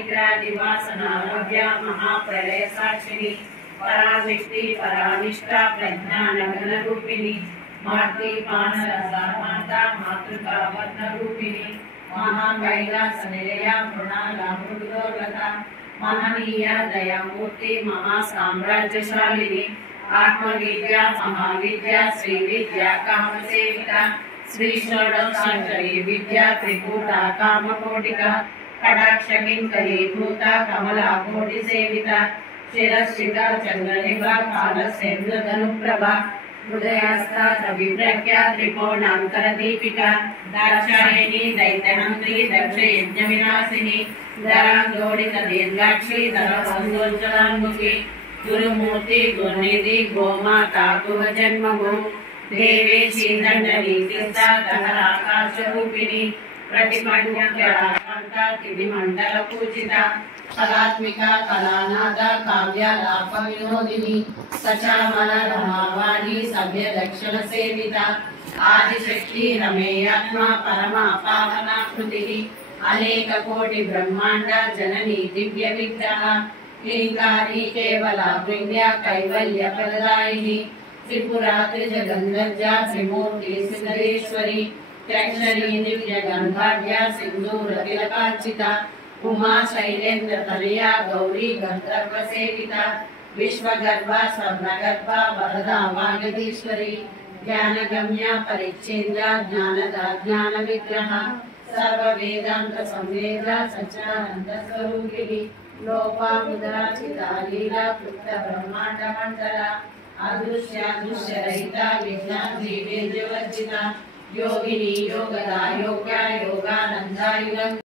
दारिद्र्यादिवासनारोग्य महाप्रलय साक्षिणी पराविष्टि परानिष्ठा प्रज्ञानघनरूपिणी मातृ मानसा मातृका वर्णरूपिणी महाकैलास निलया मृणालामृतोलता महनीय दयामूर्ति महासाम्राज्यशालिनी आत्मविद्या महाविद्या श्री विद्या कामसेविका श्री षोडशाक्षरी विद्या त्रिकूटा कामकोटिका कटाक्ष किंकरी भूता कमला कोटि सेविता शिरस्थिता चंद्रनिभा कालसेन्द्रधनुप्रभा हृदयस्था विप्रज्ञा त्रिकोणांतर दीपिका दाक्षायणी दैत्यहंत्री दक्ष यज्ञ विनाशिनी धरांदोडित दीर्घाक्षी धरसंदोज्जलान्मुखी गुरुमूर्ति गुरुनिधि गोमाता गुरुजन्मभू देवेशी दंडनीतिस्था दहराकाशरूपिणी प्रतिपन्नकांता तिथिमंडल पूजिता कलात्मिका कलानादा काव्यालाप विनोदिनी सचामल रमावाणी सभ्य दक्षिण सेविता आदिशक्ति रमेयात्मा परमा पावना कृतिः अनेक कोटि ब्रह्मांड जननी दिव्य विग्रह क्लींकारी केवला विद्या कैवल्य प्रदायिनी त्रिपुरा त्रिजगन्धर्जा त्रिमूर्ति सिद्धेश्वरी त्र्यक्षरी दिव्य गंधाढ्या सिंदूर तिलकार्चिता उमा शैलेन्द्र तनया गौरी गंधर्व सेविता विश्वगर्भा स्वर्णगर्भा वरदा वागीश्वरी ज्ञानगम्या परिच्छेद्या ज्ञानदा ज्ञान विग्रह सर्व वेदांत संवेदा सच्चिदानंद स्वरूपिणी लोपामुद्रा चिता लीला कृत ब्रह्मांड मंडला अदृश्य दृश्य रहिता विज्ञात्री वेद्यवर्जिता योगिनी योगदा योग्या योगानंदा युगं